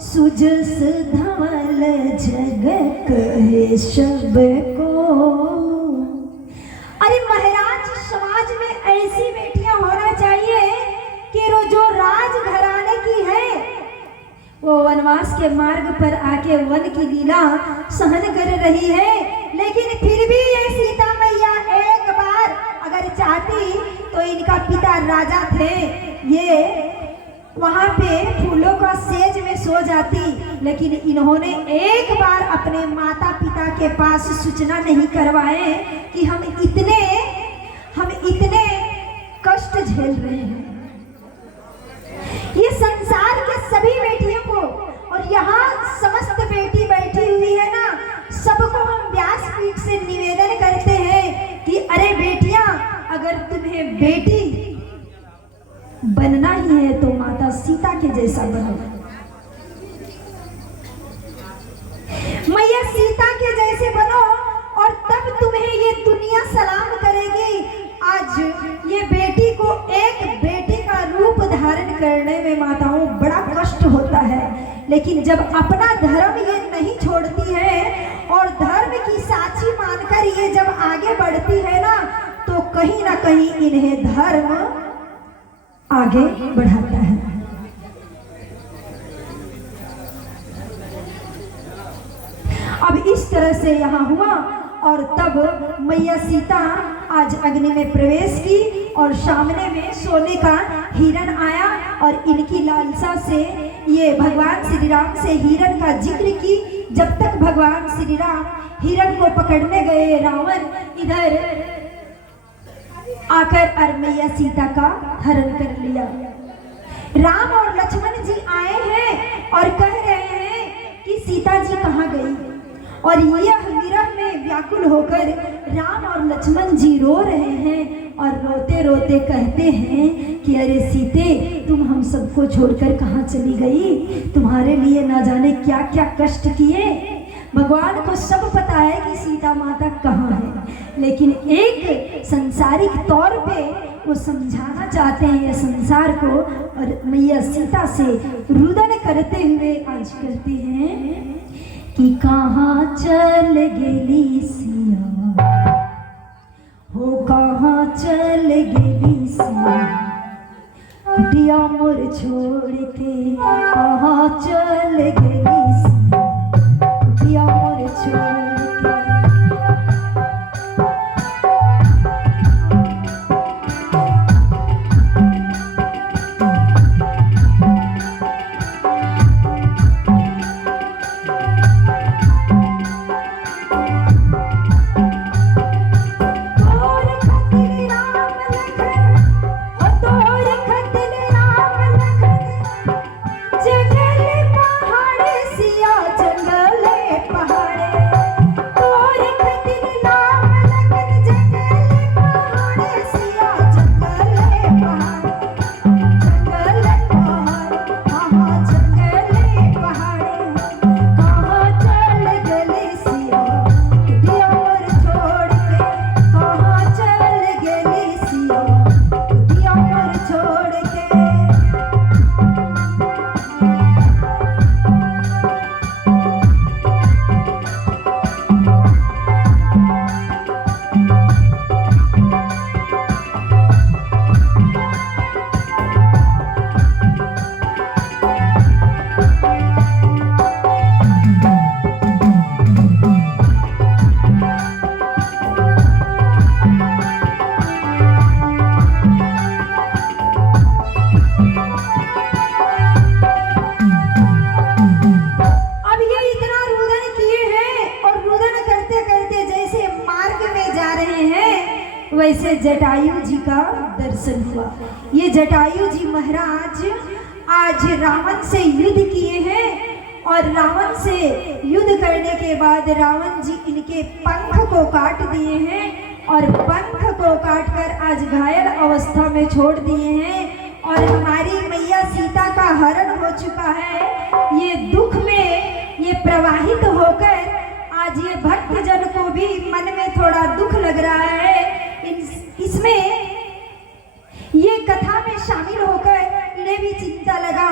सुजस धवल जग कहे सबको। अरे महाराज, समाज में ऐसी बेटियां होना चाहिए कि जो राजघराने की है, वो वनवास के मार्ग पर आके वन की लीला सहन कर रही है। लेकिन फिर भी ये सीता मैया एक बार अगर चाहती तो इनका पिता राजा थे, ये वहां पे फूलों का सेज में सो जाती, लेकिन इन्होंने एक बार अपने माता पिता के पास सूचना नहीं करवाए कि हम इतने कष्ट झेल रहे हैं। ये संसार के सभी बेटियों को, और यहाँ समस्त बेटी बैठी हुई है ना, सबको हम व्यासपीठ से निवेदन करते हैं कि अरे बेटियां, अगर तुम्हें बेटी बनना ही है तो माता सीता के जैसा बनो। मैया सीता के जैसे बनो और तब तुम्हें ये दुनिया सलाम करेगी। आज ये बेटी को एक बेटी का रूप धारण करने में माताओं बड़ा कष्ट होता है, लेकिन जब अपना धर्म ये नहीं छोड़ती है और धर्म की साक्षी मानकर ये जब आगे बढ़ती है ना, तो कहीं ना कहीं इन्हें धर्म आगे बढ़ाता है। अब इस तरह से यहाँ हुआ और तब मैया सीता आज अग्नि में प्रवेश की और सामने में सोने का हिरण आया और इनकी लालसा से ये भगवान श्री राम से हिरण का जिक्र की। जब तक भगवान श्री राम हिरण को पकड़ने गए, रावण इधर आकर और मैया सीता का हरण कर लिया। राम और लक्ष्मण जी आए हैं और कह रहे हैं कि सीता जी कहाँ गई, और यह विरह में व्याकुल होकर राम और लक्ष्मण जी रो रहे हैं और रोते रोते कहते हैं कि अरे सीते, तुम हम सबको छोड़कर कहाँ चली गई, तुम्हारे लिए ना जाने क्या क्या कष्ट किए। भगवान को सब पता है कि सीता माता कहाँ है, लेकिन एक संसारिक तौर पे वो समझाना चाहते हैं ये संसार को, और मैया सीता से रुदन करते हुए आज कहते हैं कि कहाँ चल गेली सिया हो कहाँ चल गेली सिया कुटिया मोर छोड़ के, कहाँ चल गेली सिया कुटिया मोर छोड़ के। वैसे जटायु जी का दर्शन हुआ। ये जटायु जी महाराज आज रावण से युद्ध किए हैं और रावण से युद्ध करने के बाद रावण जी इनके पंख को काट दिए हैं और पंख को काटकर आज घायल अवस्था में छोड़ दिए हैं और हमारी मैया सीता का हरण हो चुका है। ये दुख में ये प्रवाहित होकर आज ये भक्तजन को भी मन में थोड़ा दुख लग रहा है। इसमें ये कथा में शामिल होकर इन्हें भी चिंता लगा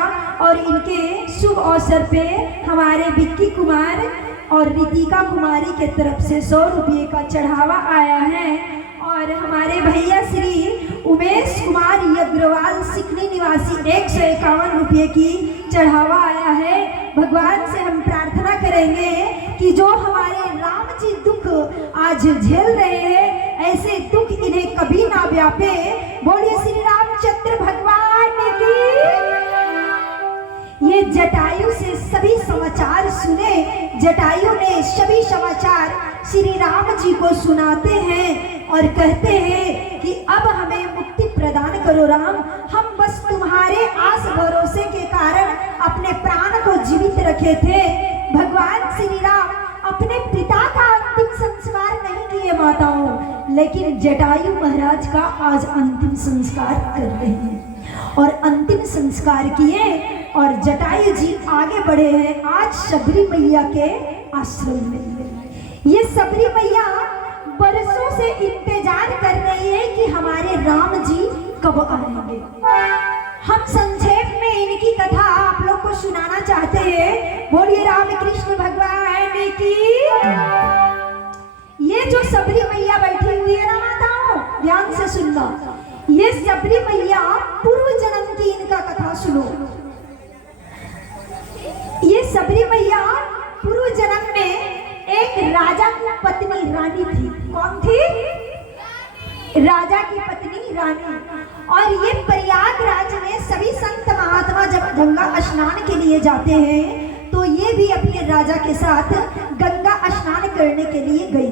और इनके शुभ अवसर पे हमारे विक्की कुमार और रितिका कुमारी के तरफ से 100 रुपये का चढ़ावा आया है और हमारे भैया श्री उमेश कुमार अग्रवाल सिकनी निवासी 151 रुपये की चढ़ावा आया है। भगवान से हम प्रार्थना करेंगे कि जो हमारे राम जी दुख आज झेल रहे हैं ऐसे दुख इन्हें कभी ना व्यापे। बोलिए श्री रामचंद्र भगवान की। ये जटायु से सभी समाचार सुने, जटायु ने सभी समाचार श्री राम जी को सुनाते हैं और कहते हैं कि अब हमें मुक्ति प्रदान करो राम, हम बस तुम्हारे आस भरोसे के कारण अपने प्राण को जीवित रखे थे। भगवान श्री राम अपने पिता का अंतिम संस्कार नहीं किए माताओं, लेकिन जटायु महाराज का आज अंतिम संस्कार कर रहे हैं और अंतिम संस्कार किए और जटायु जी आगे बढ़े हैं आज शबरी मैया के आश्रम में। ये शबरी मैया बरसों से इंतजार कर रही है कि हमारे राम जी कब आएंगे। हम संक्षेप में इनकी कथा आप लोग को सुनाना चाहते हैं। बोलिए रामकृष्ण भगवान की। ये जो शबरी मैया बैठी हुई है ना माताओं, ध्यान से सुनना। ये शबरी मैया पूर्व जन्म की इनका कथा सुनो। ये शबरी मैया पूर्व जन्म में एक राजा की पत्नी रानी थी। कौन थी? राजा की पत्नी रानी। और ये प्रयागराज में सभी संत महात्मा जब गंगा स्नान के लिए जाते हैं तो ये भी अपने राजा के साथ गंगा स्नान करने के लिए गई।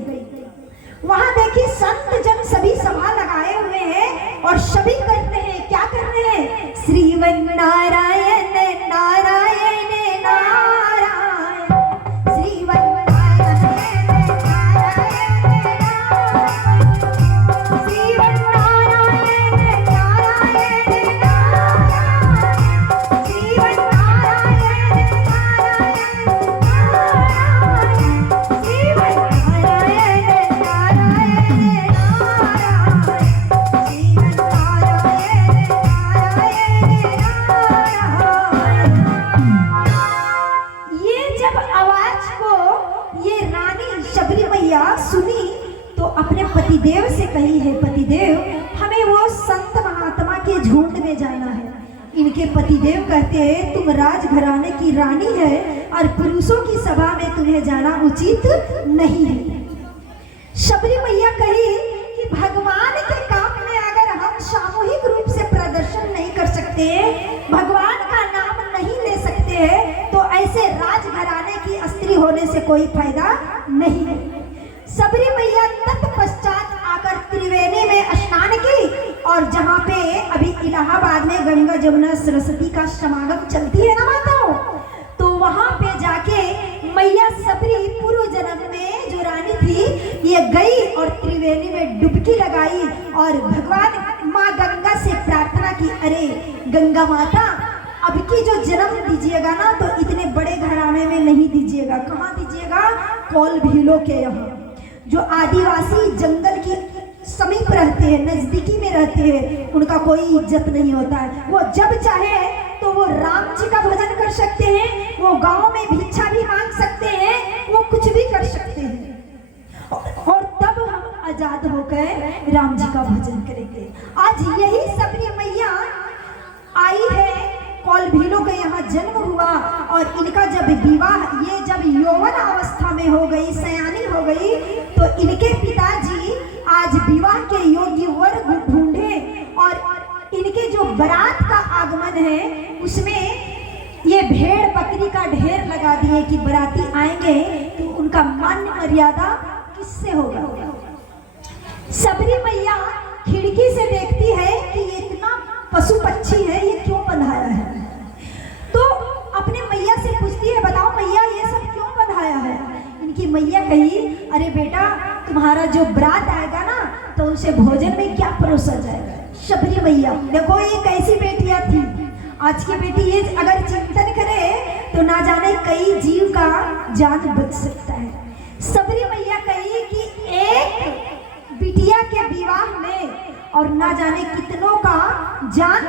वहां देखिए संत जन सभी सभा लगाए हुए हैं और सभी करते हैं, क्या कर रहे हैं? श्रीवन नारायण नारायण नारायण, श्रीवन हे पतिदेव, हमें वो संत महात्मा के झुंड में जाना है। इनके पतिदेव कहते हैं तुम राजघराने की रानी है और पुरुषों की सभा में तुम्हें जाना उचित नहीं है। शबरी मैया कही कि भगवान के काम में अगर हम सामूहिक रूप से प्रदर्शन नहीं कर सकते, भगवान का नाम नहीं ले सकते हैं, तो ऐसे राजघराने की स्त्री होने से कोई फायदा नहीं है। शबरी मैया तत्पश्चात आकर त्रिवेणी में स्नान की, और जहाँ पे अभी इलाहाबाद में गंगा जमुना सरस्वती का समागम चलती है ना माताओं, तो वहाँ पे जाके मैया शबरी पूर्व जन्म में जो रानी थी ये गई और त्रिवेणी में डुबकी लगाई और भगवान माँ गंगा से प्रार्थना की, अरे गंगा माता अब की जो जन्म दीजिएगा ना तो इतने बड़े घराने में नहीं दीजिएगा। कहाँ दीजिएगा? कौल भीलों के यहाँ, जो आदिवासी जंगल की समीप रहते हैं, नजदीकी में रहते हैं, उनका कोई इज्जत नहीं होता है। वो जब चाहे तो वो राम जी का भजन कर सकते हैं, वो गांव में भिक्षा भी मांग सकते हैं, वो कुछ भी कर सकते हैं, और तब हम आजाद होकर राम जी का भजन करेंगे। आज यही शबरी मैया आई है, कौल भीलों के यहाँ जन्म हुआ, और इनका जब विवाह, ये जब यौवन अवस्था में हो गई, सयानी हो गई, तो इनके पिताजी आज विवाह के योग्य वर ढूंढे, और इनके जो बारात का आगमन है उसमें ये भेड़ बकरी का ढेर लगा दिए कि बाराती आएंगे तो उनका मान मर्यादा किससे होगा। शबरी मैया खिड़की से देखती है कि ये इतना पशु पक्षी है, ये क्यों बंधाया है, तो अपने मैया से पूछती है, बताओ मैया ये सब क्यों बंधाया है। इनकी मैया कही, अरे बेटा तुम्हारा जो बरात आएगा ना तो उसे भोजन में क्या परोसा जाएगा। शबरी मैया देखो ये कैसी बेटियां थी, आज की बेटी ये अगर चिंतन करे तो ना जाने कई जीव का जान बच सकता है। शबरी मैया कही कि एक बिटिया के विवाह में और ना जाने कितनों का जान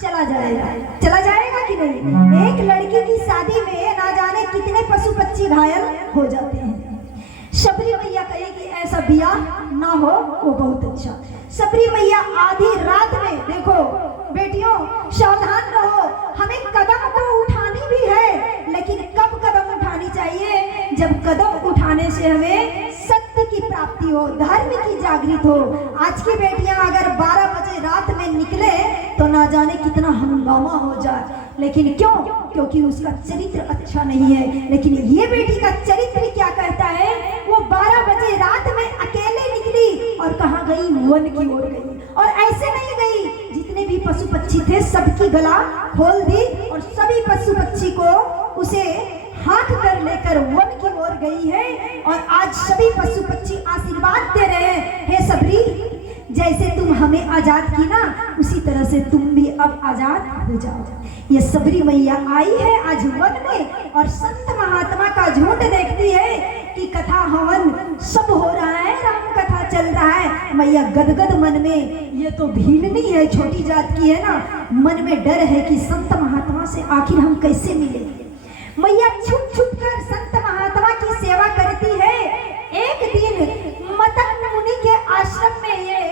चला जाएगा कि नहीं। एक लड़की की शादी में ना जाने कितने पशु पक्षी घायल हो जाते हैं। शबरी मैया कहे कि ऐसा ब्याह ना हो वो बहुत अच्छा। शबरी मैया आधी रात में, देखो बेटियों सावधान रहो, हमें कदम तो उठानी भी है, लेकिन कब कदम उठानी चाहिए, जब कदम उठाने से हमें सत्य की प्राप्ति हो, धर्म की जागृत हो। आज की बेटियां अगर 12 बजे रात में निकले तो ना जाने कितना हंगामा हो जाए, लेकिन क्यों? क्योंकि उसका चरित्र अच्छा नहीं है। लेकिन ये बेटी का चरित्र क्या कहता है, वो 12 बजे रात में अकेले निकली और कहाँ गई? वन की ओर गई, और ऐसे नहीं गई, जितने भी पशु पक्षी थे सबकी गला खोल दी और सभी पशु पक्षी को उसे हाथ कर लेकर वन की ओर गई है। और आज सभी पशु पक्षी आशीर्वाद दे रहे हैं, हे शबरी जैसे तुम हमें आजाद की ना, उसी तरह से तुम भी अब आजाद हो जाओ। ये शबरी मैया आई है आज वन में, और संत महात्मा का झूठ देखती है कि कथा हवन सब हो रहा है, राम कथा चल रहा है। मैया गदगद मन में, ये तो भीलनी है, छोटी जात की है ना, मन में डर है कि संत महात्मा से आखिर हम कैसे मिलेंगे। मैया छुप छुप कर संत महात्मा की सेवा करती है। एक दिन मतंग मुनि के आश्रम में ये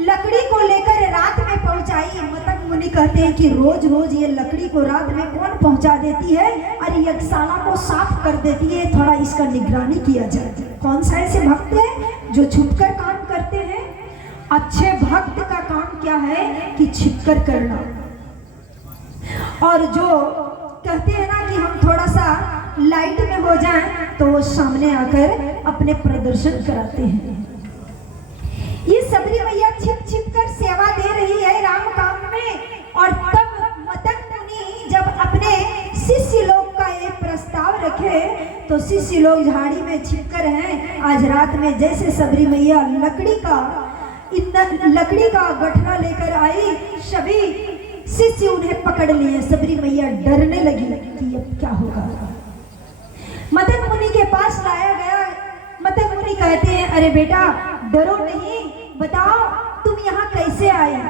लकड़ी को लेकर रात में पहुंचाई। मतंग मुनि कहते हैं कि रोज रोज ये लकड़ी को रात में कौन पहुंचा देती है, अरे यज्ञशाला को साफ कर देती है, थोड़ा इसका निगरानी किया जाए। कौन सा ऐसे भक्त है जो छुपकर काम करते हैं? अच्छे भक्त का काम क्या है कि छिपकर करना, और जो कहते हैं ना कि हम थोड़ा सा लाइट में हो जाएं तो वो सामने आकर अपने प्रदर्शन कराते हैं। ये शबरी मैया छिप छिप कर सेवा दे रही है राम काम में। और तब मतंग मुनि जब अपने शिष्य लोग का ये प्रस्ताव रखे तो शिष्य लोग झाड़ी में छिपकर हैं। आज रात में जैसे शबरी मैया लकड़ी का गठरा लेकर आई, सभी शिष्य उन्हें पकड़ लिए। शबरी मैया डरने लगी कि अब क्या होगा। मतंग मुनि के पास लाया गया। मतंग मुनि कहते हैं, अरे बेटा डरो नहीं, बताओ तुम यहाँ कैसे आए।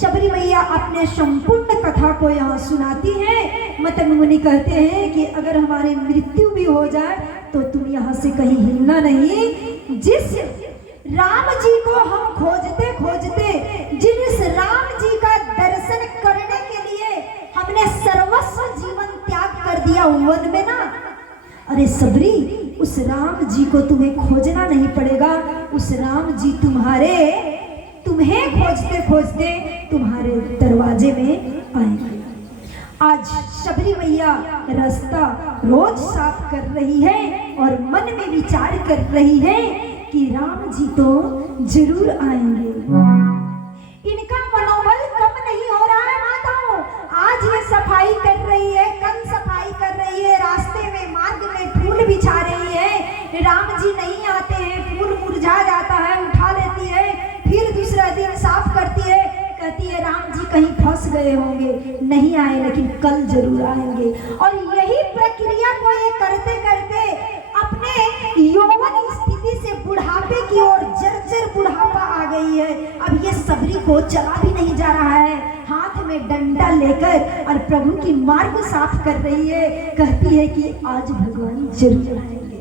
शबरी मैया अपने संपूर्ण कथा को यहाँ सुनाती है। मतंग मुनि कहते हैं कि अगर हमारी मृत्यु भी हो जाए तो तुम यहाँ से कहीं हिलना नहीं। जिस राम जी को हम खोजते खोजते जिस राम जी का दर्शन करने के लिए हमने सर्वस्व जीवन त्याग कर दिया वन में ना, अरे सबरी, उस राम जी को तुम्हें खोजना नहीं पड़ेगा। उस राम जी तुम्हें खोजते खोजते तुम्हारे दरवाजे में आएंगे। आज शबरी मैया रास्ता रोज साफ कर रही है और मन में विचार कर रही है कि राम जी तो जरूर आएंगे। इनका मनोबल कम नहीं हो रहा है माताओं। आज ये सफाई कर रही है, कल सफाई कर रही है, रास्ते में मार्ग में फूल बिछा रही है। राम जी नहीं आते हैं, फूल मुरझा जाता है, उठा लेती है, फिर दूसरा दिन साफ करती है, कहती है राम जी कहीं फंस गए होंगे, नहीं आए लेकिन कल जरूर आएंगे। और यही प्रक्रिया को ये करते करते अपने यौवन स्थिति से बुढ़ापे की ओर जर्जर बुढ़ापा आ गई है। अब ये सबरी को चला भी नहीं जा रहा है, हाथ में डंडा लेकर और प्रभु की मार्ग साफ कर रही है। कहती है कि आज भगवान जरूर आएंगे।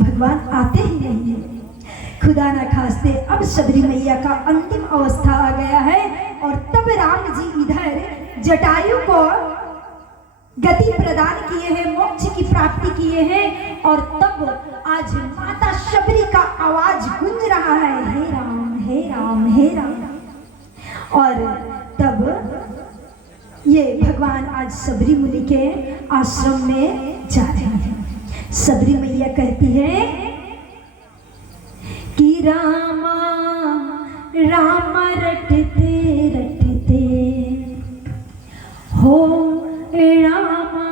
भगवान आते ही नहीं है। खुदा न खास्ते अब शबरी मैया का अंतिम अवस्था आ गया है और तब राम जी इधर जटायु को गति प्रदान किए हैं, मोक्ष की प्राप्ति किए हैं। और तब आज माता शबरी का आवाज गूंज रहा है, हे राम हे राम हे राम। और तब ये भगवान आज सबरी मुनि के आश्रम में जा रहे हैं। सबरी मैया कहती है कि रामा राम रटते रटते हो, रामा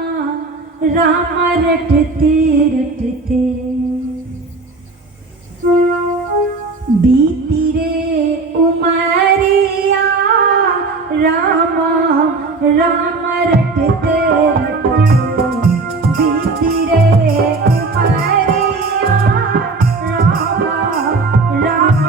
राम रटते रटते बीती रे उमरिया, रामा राम रटते रटते बीती रे उमरिया, रामा राम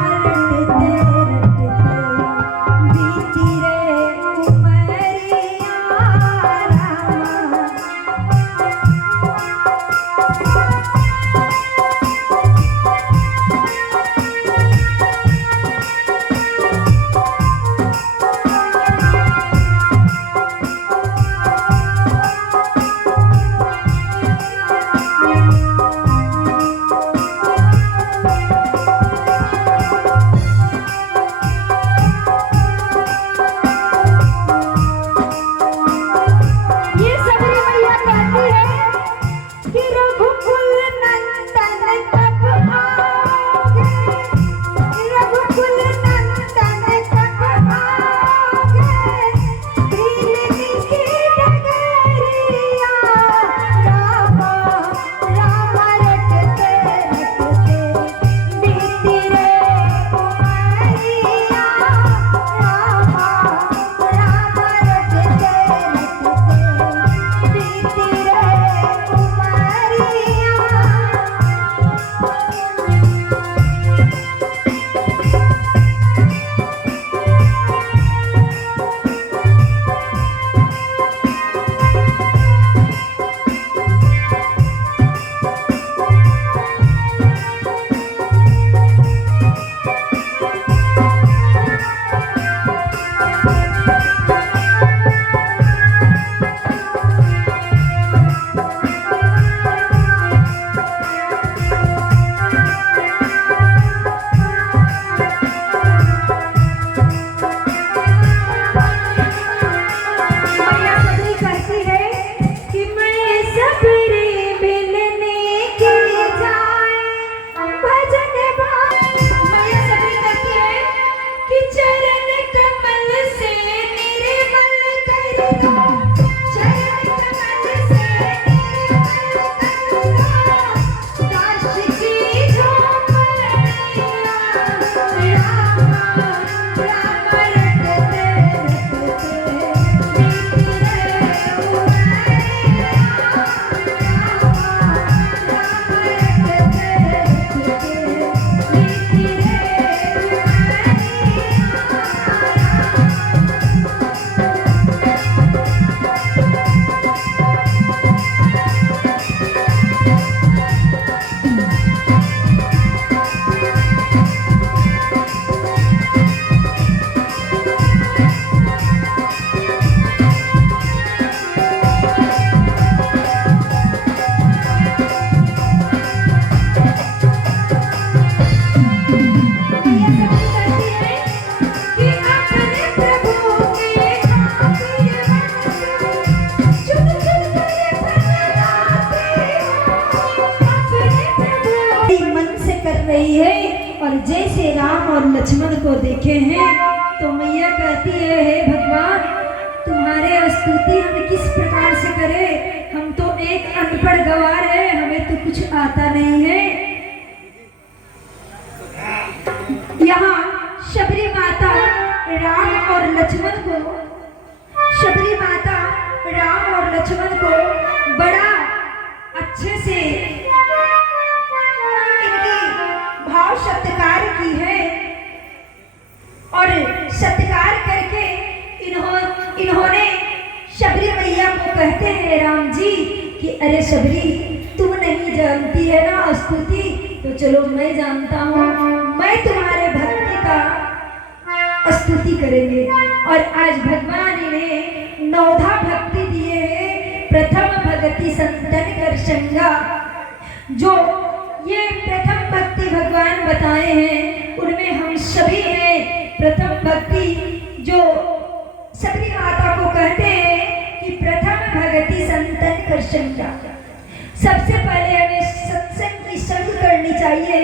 और लक्ष्मण को देखे हैं तो मैया कहती है, हे भगवान, तुम्हारे स्तुति हम किस प्रकार से करें? हम तो एक अनपढ़ गवार है, हमें तो कुछ आता नहीं है। यहाँ शबरी माता राम और लक्ष्मण को बड़ा अच्छे से इनकी भाव सत्कार की है और सत्कार करके इन्होंने शबरी मैया को कहते हैं राम जी कि अरे शबरी, तुम नहीं जानती है ना स्तुति, तो चलो मैं जानता हूँ, मैं तुम्हारे भक्ति का स्तुति करेंगे। और आज भगवान इन्हें नौधा भक्ति दिए हैं। प्रथम भक्ति संतन कर संगा, जो ये प्रथम भक्ति भगवान बताए हैं उनमें हम सभी हैं। प्रथम भक्ति जो शबरी माता को कहते हैं कि प्रथम भक्ति संतन कर संगा, सबसे पहले हमें सत्संग की संग करनी चाहिए।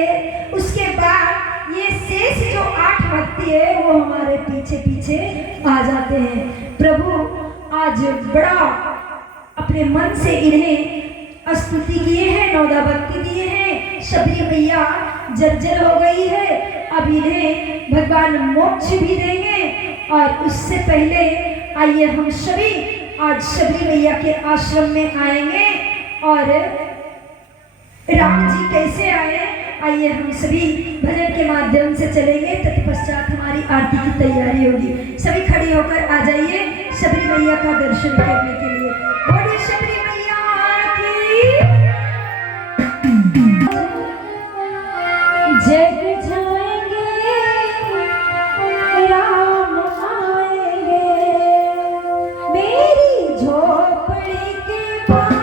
उसके बाद ये शेष जो 8 भक्ति है वो हमारे पीछे पीछे आ जाते हैं। प्रभु आज बड़ा अपने मन से इन्हें स्तुति किए हैं, नौदा भक्ति दिए हैं। शबरी मैया जर्जर हो गई है, अब इन्हें भगवान मोक्ष भी देंगे। और उससे पहले आइए हम सभी आज शबरी मैया के आश्रम में आएंगे। और राम जी कैसे आए, आइए हम सभी भजन के माध्यम से चलेंगे। तत्पश्चात हमारी आरती की तैयारी होगी। सभी खड़े होकर आ जाइए शबरी मैया का दर्शन करने के लिए। बोलिए शबरी मैया की जग जाएंगे, राम आएंगे, मेरी झोपड़ी के पास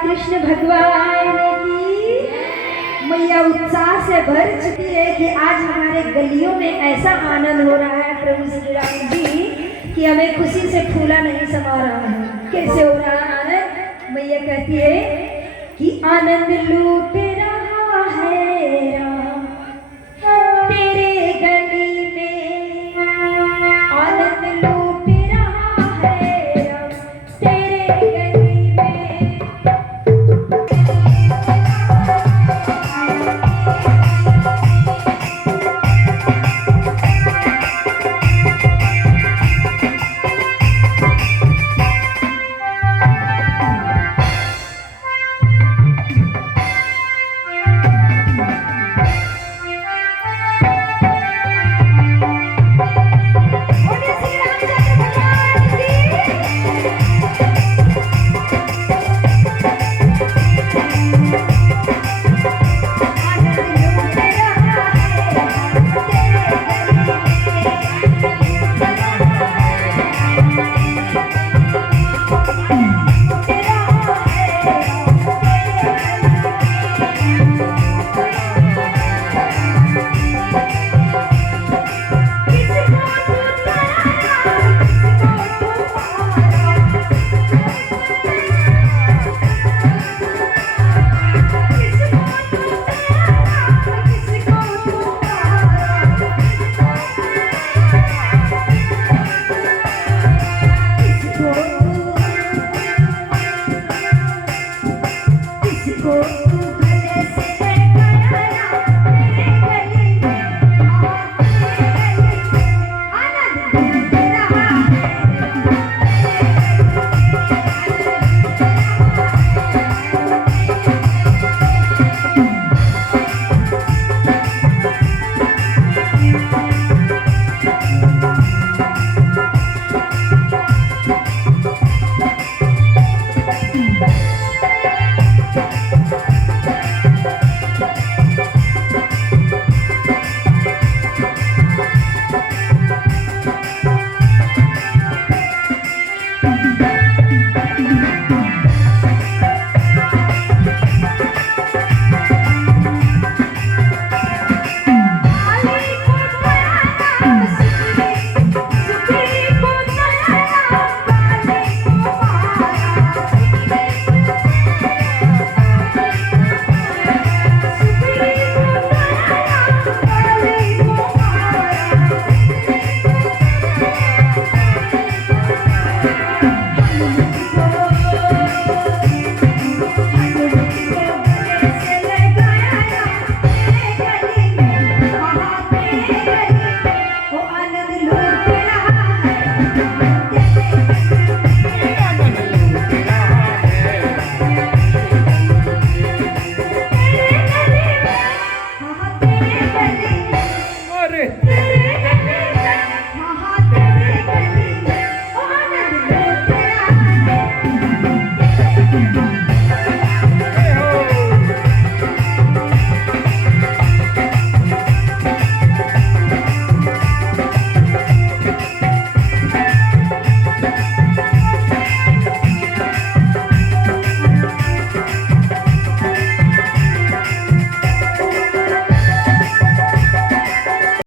कृष्ण भगवान की। मैया उत्साह से भर चुकी है कि आज हमारे गलियों में ऐसा आनंद हो रहा है प्रभु श्री राम जी कि हमें खुशी से फूला नहीं समा रहा है। कैसे हो रहा है आनंद? मैया कहती है कि आनंद लूट रहा है राम तेरे गली में, आनंद लूट रहा है राम तेरे गली में। बस